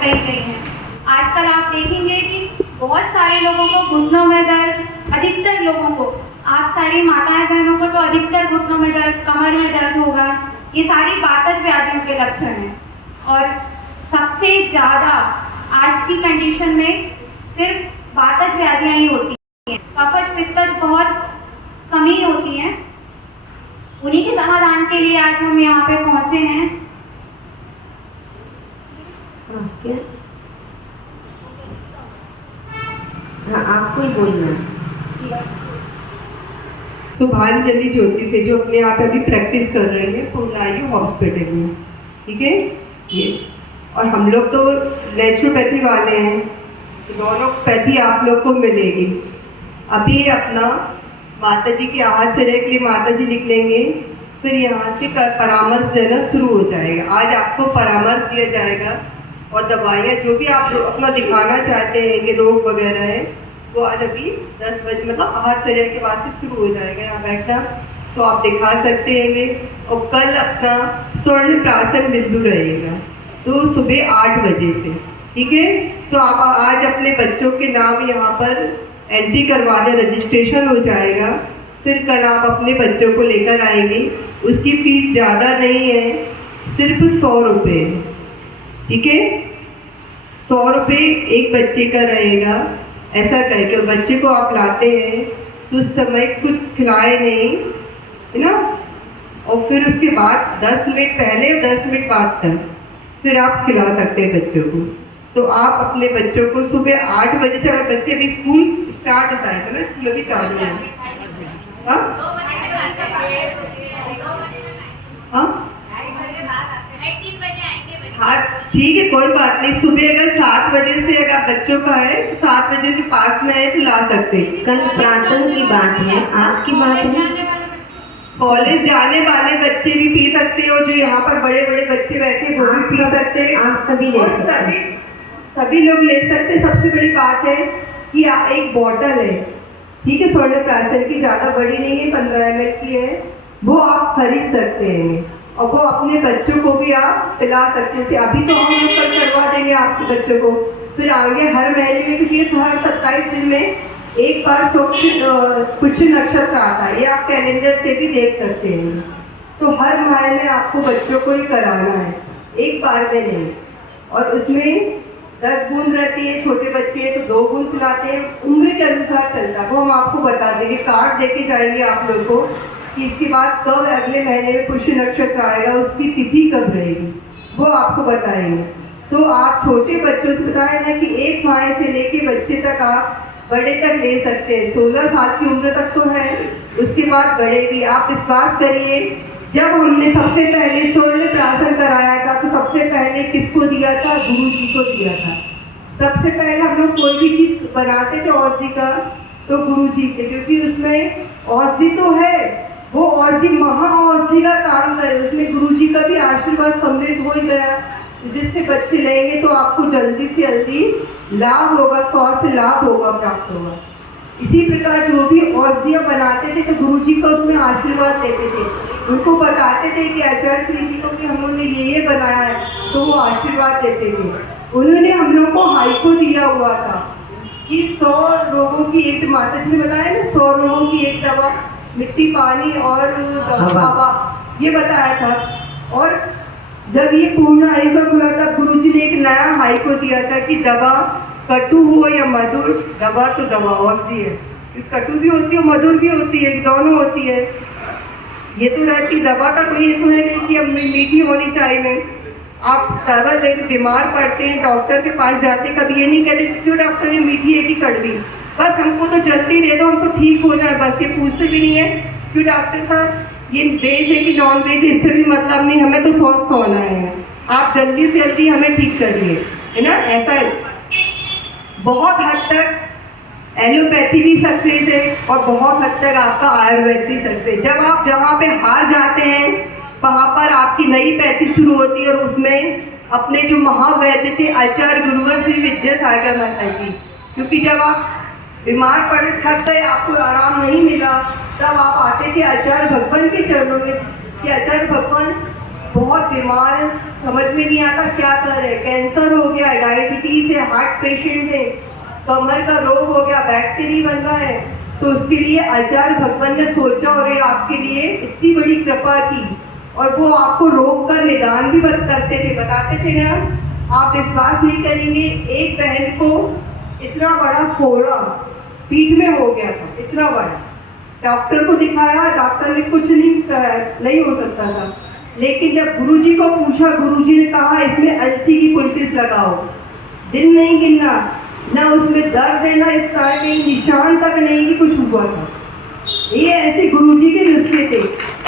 कही गई हैं। आजकल आप देखेंगे कि बहुत सारे लोगों को घुटनों में दर्द, अधिकतर लोगों को, आप सारी माताएं बहनों को तो अधिकतर घुटनों में दर्द, कमर में दर्द होगा। ये सारी वातज व्याधियों के लक्षण हैं। और सबसे ज़्यादा आज की कंडीशन में सिर्फ वातज व्याधियाँ ही होती हैं, कफज पित्तज बहुत कम ही होती हैं। उन्हीं के समाधान के लिए आज हम यहाँ पे पहुँचे हैं। हाँ, आपको ही बोलना। तो भांजलि ज्योति से जो अपने आप अभी प्रैक्टिस कर रही है पुरनायु हॉस्पिटल में, ठीक है ये। और हम लोग तो नेचुरोपैथी वाले हैं, तो दोनों पैथी आप लोग को मिलेगी। अभी अपना माता जी के आहारचर्या के लिए माता जी लिख लेंगे, फिर यहाँ से परामर्श देना शुरू हो जाएगा। आज आपको परामर्श दिया जाएगा और दवाइयाँ जो भी आप अपना दिखाना चाहते हैं कि रोग वगैरह है, वो आज अभी 10 बजे मतलब आहारचर्या के बाद से शुरू हो जाएगा। यहाँ बैठना तो आप दिखा सकते हैं। और कल अपना स्वर्ण प्राशन बिंदु रहेगा, तो सुबह 8 बजे से, ठीक है। तो आप आज अपने बच्चों के नाम यहाँ पर एंट्री करवा दें, रजिस्ट्रेशन हो जाएगा। फिर कल आप अपने बच्चों को लेकर आएंगे। उसकी फीस ज़्यादा नहीं है, सिर्फ 100 रुपये, ठीक है। 100 रुपये एक बच्चे का रहेगा। ऐसा करके बच्चे को आप लाते हैं तो उस समय कुछ खिलाए नहीं, है ना। और फिर उसके बाद 10 मिनट पहले और 10 मिनट बाद तक फिर आप खिला सकते हैं बच्चों को। तो आप अपने बच्चों को सुबह 8 बजे से, अगर बच्चे भी स्कूल स्टार्ट हो जाएगा ना, स्कूल अभी चालू है, हाँ हाँ ठीक है, कोई बात नहीं। सुबह अगर 7 बजे से अगर बच्चों का है तो 7 बजे से पास में है तो ला सकते हैं। कल प्रातः की बात है, आज की बात है। कॉलेज जाने वाले बच्चे भी पी सकते हो, जो यहाँ पर बड़े बड़े बच्चे बैठे वो भी पी सकते हैं। आप सभी ले सकते हैं, सभी लोग ले सकते हैं। सबसे बड़ी बात है कि एक बॉटल है, ठीक है, स्वर्ण प्राशन की, ज़्यादा बड़ी नहीं है, 15 ml की है, वो आप खरीद सकते हैं और वो अपने बच्चों को भी आप पिला सकते थे। अभी तो हम लोग कल करवा देंगे आपके बच्चों को, फिर आगे हर महीने में, क्योंकि ये हर 27 दिन में एक बार पुष्य नक्षत्र आता है, ये आप कैलेंडर से भी देख सकते हैं। तो हर महीने आपको बच्चों को ही कराना है, एक बार में नहीं। और उसमें 10 बूंद रहती है, छोटे बच्चे हैं तो 2 बूंद पिलाते हैं, उम्र के अनुसार चलता है। वो हम आपको बता देंगे, कार्ड देके जाएंगे आप लोग को कि इसके बाद कब अगले महीने में पुष्य नक्षत्र आएगा, उसकी तिथि कब रहेगी, वो आपको बताएंगे। तो आप छोटे बच्चों से बताया ना कि 1 माह से लेके बच्चे तक आप बड़े तक ले सकते हैं। 16 साल की उम्र तक तो है, उसके बाद बड़े भी। आप विश्वास करिए, जब हमने सबसे पहले स्वर्ण प्राशन कराया था तो सबसे पहले किसको दिया था? गुरु जी को दिया था। सबसे पहले हम लोग कोई भी चीज़ बनाते थे औषधि का तो गुरु जी से, क्योंकि उसमें औषधि तो है, वो औषधि महा औषधि का काम करे, उसमें गुरु जी का भी आशीर्वाद सम्मिलित हो ही गया। जिससे बच्चे लेंगे तो आपको जल्दी से जल्दी लाभ होगा, स्वास्थ्य लाभ होगा, प्राप्त होगा। इसी प्रकार जो भी औषधियाँ बनाते थे तो गुरुजी का उसमें आशीर्वाद देते थे, उनको बताते थे कि आचार्य श्री जी को कि हम लोगों ने ये बनाया है, तो वो आशीर्वाद देते थे। उन्होंने हम लोग को हाइको दिया हुआ था कि 100 रोगों की एक, माता जी ने बताया ना, 100 रोगों की एक दवा, मिट्टी, पानी और हवा, ये बताया था। और जब ये पूर्ण आयु का खुला था, गुरुजी ने एक नया हाइको दिया था कि दवा कटु हो या मधुर, दवा तो दवा औषधि है, कटु भी होती है मधुर भी होती है, दोनों होती है। ये तो रहती दवा का कोई ये तो है नहीं कि अब मीठी होनी चाहिए। आप दवा लेकर बीमार पड़ते हैं, डॉक्टर के पास जाते, कभी ये नहीं कहते क्यों डॉक्टर ने मीठी है कि कड़वी, बस हमको तो जल्दी दे दो, हमको ठीक हो जाए, बस ये पूछते भी नहीं है क्यों डॉक्टर साहब ये वेज है कि नॉन वेज, इससे भी मतलब नहीं, हमें तो स्वस्थ होना है, आप जल्दी से जल्दी हमें ठीक करिए, है ना। ऐसा है, बहुत हद तक एलोपैथी भी सक्सेस है और बहुत हद तक आपका आयुर्वेद भी सक्सेस। जब आप जहाँ पे हार जाते हैं वहाँ पर आपकी नई पैथी शुरू होती है। और उसमें अपने जो महावैद्य थे आचार्य गुरुवर श्री विद्यासागर महाराज जी, क्योंकि जब आप बीमार पड़े, थक गए, आपको आराम नहीं मिला, तब आप आते थे आचार्य भगवान के चरणों में कि आचार्य भगवान बहुत बीमार है, समझ में नहीं आता क्या कर रहे हैं। कैंसर हो गया, डायबिटीज है, हार्ट पेशेंट है, कमर का रोग हो गया, बैक पेन बन रहा है। तो उसके लिए आचार्य भगवान ने सोचा और ये आपके लिए इतनी बड़ी कृपा की, और वो आपको रोग का निदान भी करते थे, बताते थे ना। आप विश्वास नहीं करेंगे, एक बहन को इतना बड़ा फोड़ा पीठ में हो गया था, इतना बड़ा। डॉक्टर को दिखाया, डॉक्टर ने कुछ नहीं हो सकता था। लेकिन जब गुरुजी को पूछा, गुरुजी ने कहा इसमें अलसी की पुलकिस लगाओ, दिन नहीं गिनना, ना उसमें दर्द है, ना इस तरह के निशान तक नहीं कि कुछ हुआ था। ये ऐसे गुरुजी के नुस्खे थे।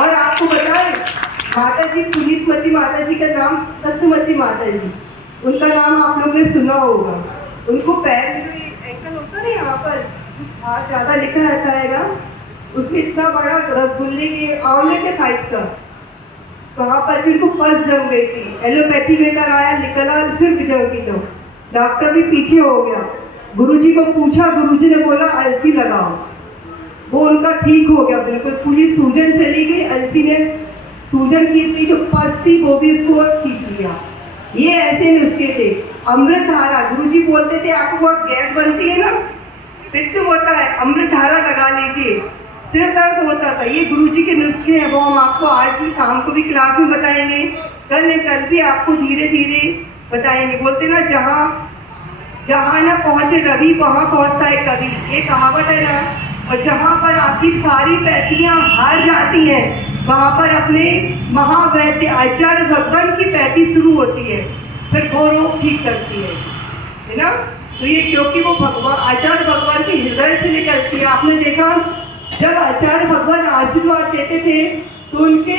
और आपको बताएं, माता जी, पुनीतमती माता जी का नाम सत्यमती माता जी, उनका नाम आप लोगों ने सुना होगा। उनको पैर में जो एंकल होता है ना, यहाँ पर हाथ ज़्यादा लिखा रहता है ना, उसमें इतना बड़ा रसगुल्ले के आंवले के साइज का, वहाँ पर भी उनको पस जम गई थी। एलोपैथी में कराया, निकला, फिर जम गई। तो डॉक्टर भी पीछे हो गया। गुरुजी को पूछा, गुरुजी ने बोला अलसी लगाओ, वो उनका ठीक हो गया बिल्कुल। पूरी सूजन चली गई, अलसी ने सूजन की थी, जो पस थी वो भी उसको खींच लिया। ये ऐसे नुस्खे थे। अमृत धारा, गुरुजी बोलते थे आपको बहुत गैस बनती है ना, पित्त होता है, अमृत धारा लगा लीजिए, सिर दर्द होता था। ये गुरुजी के नुस्खे हैं, वो हम आपको आज भी शाम को भी क्लास में बताएंगे, कल भी आपको धीरे धीरे बताएंगे। बोलते ना, जहाँ ना पहुँचे रवि वहाँ पहुँचता है कवि, ये कहावत है ना। और जहाँ पर आपकी सारी पैथियाँ हार जाती हैं, वहाँ पर अपने महावैद्य आचार्य भगवान की पैथी शुरू होती है, फिर वो रोग ठीक करती है ना। तो ये क्योंकि वो भगवान, आचार्य भगवान के हृदय से निकलती है। आपने देखा, जब आचार्य भगवान आशीर्वाद देते थे तो उनके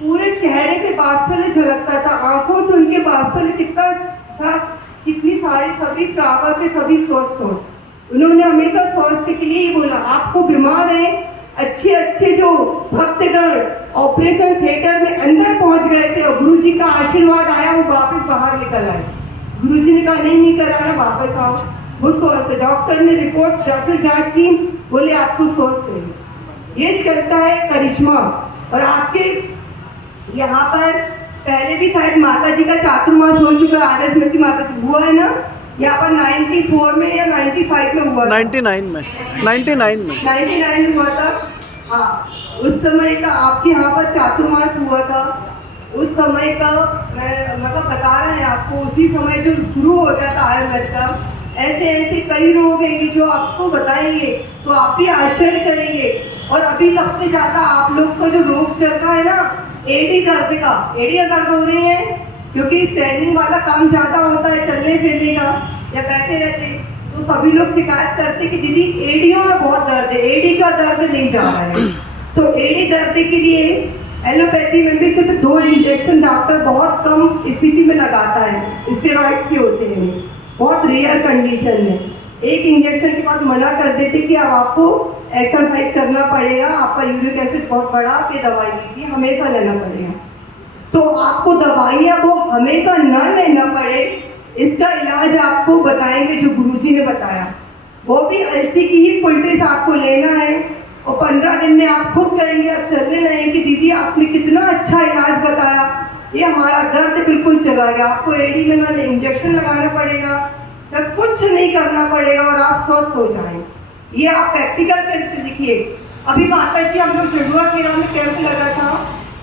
पूरे चेहरे से वात्सल्य झलकता था, आंखों से उनके वात्सल्य कितना था, कितनी सारी सभी श्रावक थे, सभी स्वस्थ हो। उन्होंने हमेशा स्वास्थ्य के लिए ही बोला। आपको बीमार है, अच्छे जो भक्तगण ऑपरेशन थिएटर में अंदर पहुंच गए थे और गुरुजी का आशीर्वाद आया, वो वापस बाहर निकल आए। गुरुजी ने कहा नहीं कराना, वापस आओ, वो स्वस्थ है। डॉक्टर ने रिपोर्ट जाकर जांच की, बोले आपको स्वस्थ है। ये चलता है करिश्मा। और आपके यहाँ पर पहले भी शायद माता जी का चातुर्मास हो चुका है, आदर्शमती माता जी हुआ है ना, यहाँ पर 94 में या 95 में हुआ, 99 में हुआ था। हाँ, उस समय का आपके यहाँ पर चातुर्मास हुआ था। उस समय का मैं मतलब बता रहे हैं आपको, उसी समय जो शुरू हो जाता आयुर्वेद का। ऐसे कई रोग हैं जो आपको बताएंगे तो आप भी आश्चर्य करेंगे। और अभी सबसे ज़्यादा आप लोग का जो रोग चल रहा है ना, एड़ी दर्द का, एड़ियाँ दर्द हो रही है, क्योंकि स्टैंडिंग वाला काम ज़्यादा होता है, चलने फिरने का या बैठे रहते, तो सभी लोग शिकायत करते कि दीदी एड़ियों में बहुत दर्द है, एड़ी का दर्द नहीं जा रहा है। तो एड़ी दर्द के लिए एलोपैथी में भी सिर्फ 2 इंजेक्शन डॉक्टर बहुत कम स्थिति में लगाता है, स्टेरॉइड्स के होते हैं, बहुत रेयर कंडीशन में। एक इंजेक्शन के बाद मना कर देते कि अब आपको एक्सरसाइज करना पड़ेगा, आपका यूरिक एसिड बहुत बढ़ा के दवाई लीजिए, हमेशा लेना पड़ेगा। तो आपको दवाइयाँ वो हमेशा न लेना पड़े, इसका इलाज आपको बताएंगे जो गुरुजी ने बताया। वो भी अलसी की ही पुलकिस आपको लेना है और 15 दिन में आप खुद कहेंगे, अब चलने लगेंगे कि दीदी आपने कितना अच्छा इलाज बताया, ये हमारा दर्द बिल्कुल चला गया। आपको एडी में ना इंजेक्शन लगाना पड़ेगा, ना कुछ नहीं करना पड़ेगा और आप स्वस्थ हो जाएंगे। ये आप प्रैक्टिकल करके देखिए। अभी माता जी हम लोग जड़ुआ खेड़ा में कैंप लगा था,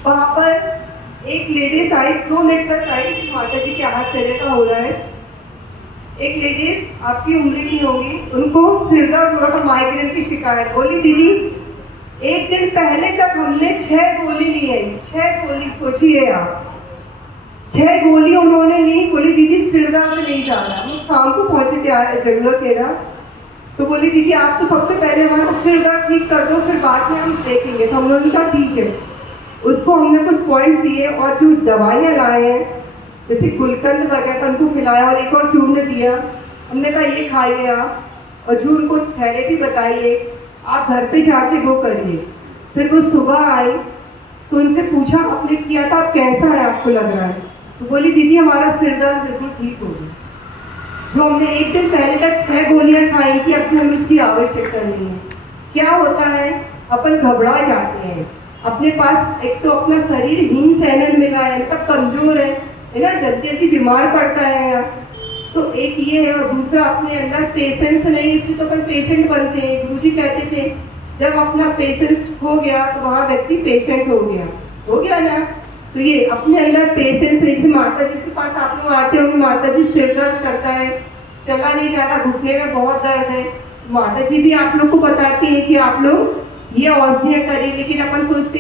वहाँ पर एक लेडीज आई, 2 मिनट तक आई, माता जी के हाथ चले का हो रहा है। एक लेडीज आपकी उम्र की होगी, उनको सिर दर्द हुआ था, माइग्रेन की शिकायत। बोली दीदी 1 दिन पहले तक हमने 6 गोली ली है, 6 गोली, सोचिए आप, 6 गोली उन्होंने ली। बोली दीदी सिर दर्द नहीं जा रहा। हम शाम को पहुँचे थे जड़ुआ खेड़ा, तो बोली दीदी आप तो सबसे पहले हमारा सिर दर्द ठीक कर दो, फिर बाद में हम देखेंगे। तो उन्होंने कहा ठीक है। उसको हमने कुछ पॉइंट्स दिए और जो दवाइयाँ लाए हैं, जैसे गुलकंद वगैरह उनको खिलाया और एक और चूर्ण दिया। हमने कहा ये खाइए आप, और जो उनको थेरेपी बताइए, आप घर पे जाके वो करिए। फिर वो सुबह आई तो उनसे पूछा आपने किया था, अब कैसा है, आपको लग रहा है? तो बोली दीदी हमारा सिर दर्द बिल्कुल ठीक हो गया। जो हमने 1 दिन पहले तक 6 गोलियाँ खाई थी, अब हमें इसकी आवश्यकता नहीं है। क्या होता है, अपन घबरा जाते हैं, अपने पास एक तो अपना शरीर हीन सहनन मिला है, तब कमजोर है ना, जल्दी जल्दी बीमार पड़ता है। तो एक ये है, और दूसरा अपने अंदर पेशेंस नहीं, इसलिए तो अपन पेशेंट बनते हैं। गुरुजी कहते थे जब अपना पेशेंस खो गया तो वहाँ व्यक्ति पेशेंट हो गया ना। तो ये अपने अंदर पेशेंस, जैसे माता जी के पास आप लोग आते होंगे, माता जी सिर दर्द करता है, चला नहीं जा रहा, घुटने में बहुत दर्द है, माता जी भी आप लोग को बताती है कि आप लोग ये औषधियाँ करें, लेकिन अपन सोचते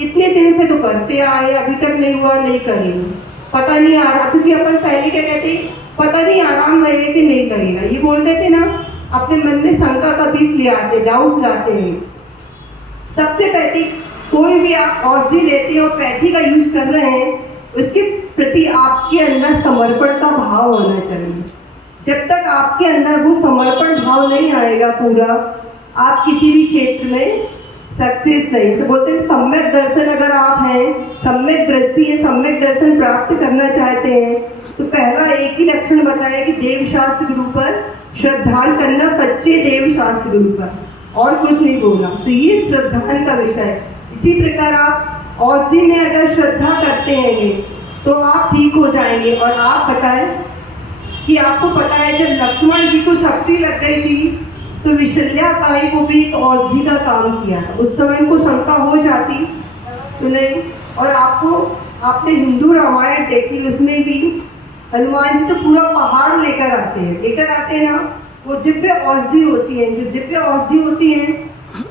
इतने दिन से तो करते आए, अभी तक नहीं हुआ, नहीं करेंगे, पता नहीं आ रहा, क्योंकि अपन पहले क्या कहते, पता नहीं आराम रहेगा कि नहीं करेगा, ये बोल देते ना, अपने मन में शंका का बीज ले आते, डाउट लाते हैं। सबसे पहले कोई भी आप औषधि लेते हो, पैथी का यूज कर रहे हैं, उसके प्रति आपके अंदर समर्पण का भाव होना चाहिए। जब तक आपके अंदर वो समर्पण भाव नहीं आएगा पूरा, आप किसी भी क्षेत्र में सक्सेस नहीं। तो बोलते हैं सम्यक दर्शन, अगर आप हैं, सम्यक दृष्टि है, सम्यक दर्शन प्राप्त करना चाहते हैं, तो पहला एक ही लक्षण बताया कि देव शास्त्र गुरु पर श्रद्धान करना, सच्चे देव शास्त्र गुरु पर, और कुछ नहीं बोलना। तो ये श्रद्धान का विषय है। इसी प्रकार आप औषधि में अगर श्रद्धा करते हैं तो आप ठीक हो जाएंगे। और आप बताएं कि आपको पता है जब लक्ष्मण जी को शक्ति लग गई थी तो विशल्या काई को भी एक औषधि का काम किया था। उस समय उनको शंका हो जाती तो नहीं। और आपने हिंदू रामायण देखी, उसमें भी हनुमान जी तो पूरा पहाड़ लेकर आते हैं ना, वो दिव्य औषधि होती है। जो दिव्य औषधि होती है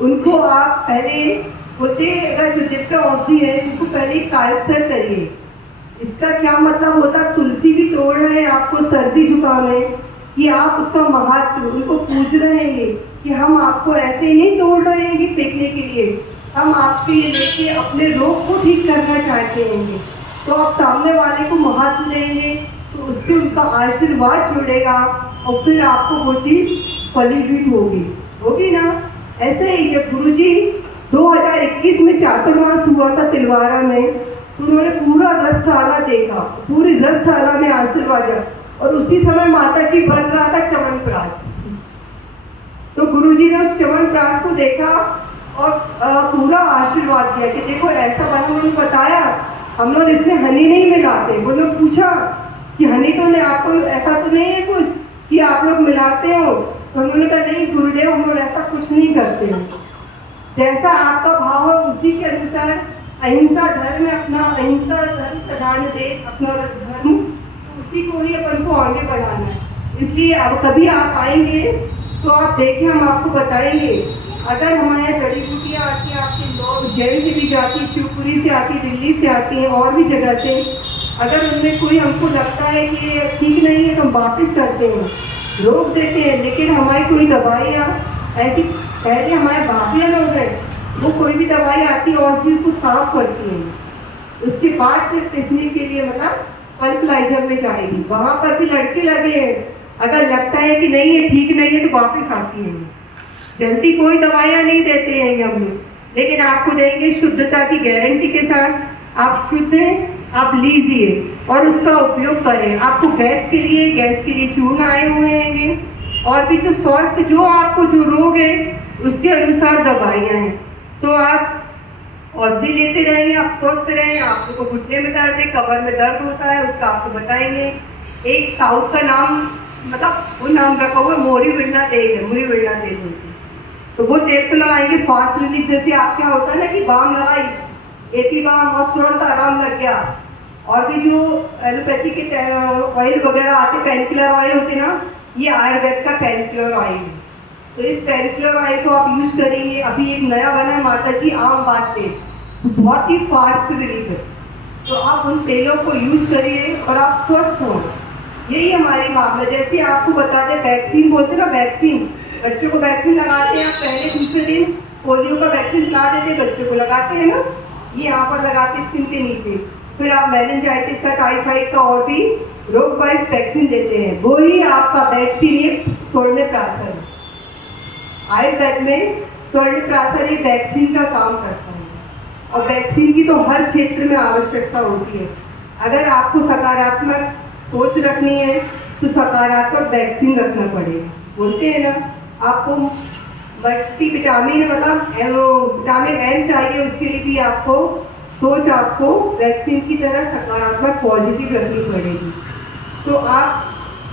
उनको आप पहले बोलते, अगर जो दिव्य औषधि है उनको पहले कायस्तर करिए। इसका क्या मतलब होता है, तुलसी भी तोड़ रहे हैं आपको सर्दी जुकाम है, कि आप उसका महत्व, उनको पूछ रहे हैं कि हम आपको ऐसे ही नहीं तोड़ रहे हैं कि फेंकने के लिए, हम आपके ये लेके अपने रोग को ठीक करना चाहते हैं। तो आप सामने वाले को महत्व देंगे तो उससे उनका आशीर्वाद जुड़ेगा और फिर आपको वो चीज़ फलीभूत होगी ना। ऐसे ही जब गुरुजी 2021 में चातुर्मास हुआ था तिलवारा में, तो उन्होंने पूरा 10 साल देखा, पूरी 10 साल में आशीर्वाद दिया। और उसी समय माता जी बन रहा था च्यवनप्राश, तो गुरुजी ने उस च्यवनप्राश को देखा और पूरा आशीर्वाद दिया कि देखो ऐसा बना। उन्होंने बताया हम लोग इसमें हनी नहीं मिलाते। वो लोग पूछा कि हनी तो नहीं, आपको ऐसा तो नहीं है कुछ कि आप लोग मिलाते हो? तो उन्होंने कहा नहीं गुरुदेव, हम लोग ऐसा कुछ नहीं करते हैं, जैसा आपका भाव है उसी के अनुसार अहिंसा धर्म है, अपना अहिंसा धर्म प्रधान दे, अपना धर्म, तो उसी को ही अपन को आगे बढ़ाना है। इसलिए अब कभी आप आएंगे तो आप देखें, हम आपको बताएंगे। अगर हमारे यहाँ जड़ी बूटियाँ आती हैं, आपके लोग उज्जैन से भी जाती, शिवपुरी से आती, दिल्ली से आती हैं, और भी जगह से, अगर उनमें कोई हमको लगता है कि ये ठीक नहीं है तो हम वापस करते हैं, रोक देते हैं। लेकिन हमारी कोई दवाइयाँ ऐसी, पहले हमारे भाभिया लोग हैं, वो कोई भी दवाई आती है और भी उसको साफ करती हैं, उसके बाद फिर टेस्टिंग के लिए मतलब फर्टिलाइजर में जाएगी। वहाँ पर भी लड़के लगे हैं, अगर लगता है कि नहीं ये ठीक नहीं है तो वापस आती हैं। जल्दी कोई दवाइयाँ नहीं देते हैं हम लोग, लेकिन आपको देंगे शुद्धता की गारंटी के साथ। आप शुद्ध हैं, आप लीजिए और उसका उपयोग करें। आपको गैस के लिए चूर्ण आए हुए हैं, और भी जो स्वास्थ्य, जो आपको जो रोग है उसके अनुसार दवाइयाँ हैं। तो आप औषधि लेते रहेंगे, आप स्वस्थ रहेंगे। आपको घुटने में दर्द है, कमर में दर्द होता है, उसका आपको बताएंगे। एक साउथ का नाम, मतलब वो नाम रखा हुआ मोरी बिरला तेल है, मुरी बिरला तेल होती है, तो वो तेल को लगाएंगे फास्ट रिलीफ। जैसे आप क्या होता है ना कि बाम लगाई, एपी बाम, और तुरंत आराम लग गया। और भी जो एलोपैथी के ऑयल वगैरह आते, पेन किलर ऑयल होते ना, ये आयुर्वेद का पेन किलर ऑयल है। तो इस पेन किलर ऑयल को आप यूज करेंगे। अभी एक नया बना है माता जी आम बात तेल, बहुत ही फास्ट रिलीफ है, तो आप उन तेलों को यूज करिए और आप स्वस्थ हों। यही हमारी मामला। जैसे आपको बता दें, वैक्सीन बोलते ना, वैक्सीन, बच्चों को वैक्सीन लगाते हैं, आप पहले दूसरे दिन पोलियो का वैक्सीन ला देते हैं, बच्चों को लगाते हैं ना, ये यहाँ पर लगाते स्किन के नीचे। फिर आप मेनिंजाइटिस का, टाइफाइड का और भी रोग वाइज वैक्सीन देते हैं। वो ही आपका वैक्सीन, ये स्वर्णप्राशर है। आयुर्वेद में स्वर्णप्राशर एक वैक्सीन का काम करता है, और वैक्सीन की तो हर क्षेत्र में आवश्यकता होती है। अगर आपको सकारात्मक सोच रखनी है तो सकारात्मक वैक्सीन रखना पड़ेगा। बोलते हैं ना, आपको मल्टी विटामिन मतलब विटामिन एम चाहिए, उसके लिए भी आपको सोच आपको वैक्सीन की तरह सकारात्मक पॉजिटिव रखनी पड़ेगी, तो आप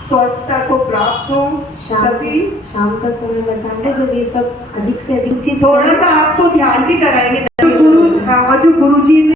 स्वस्थता को प्राप्त हो। सभी शाम का समय बताएंगे जब ये सब अधिक से अधिक थोड़ा सा आपको ध्यान भी कराएंगे, जो गुरु और जो गुरुजी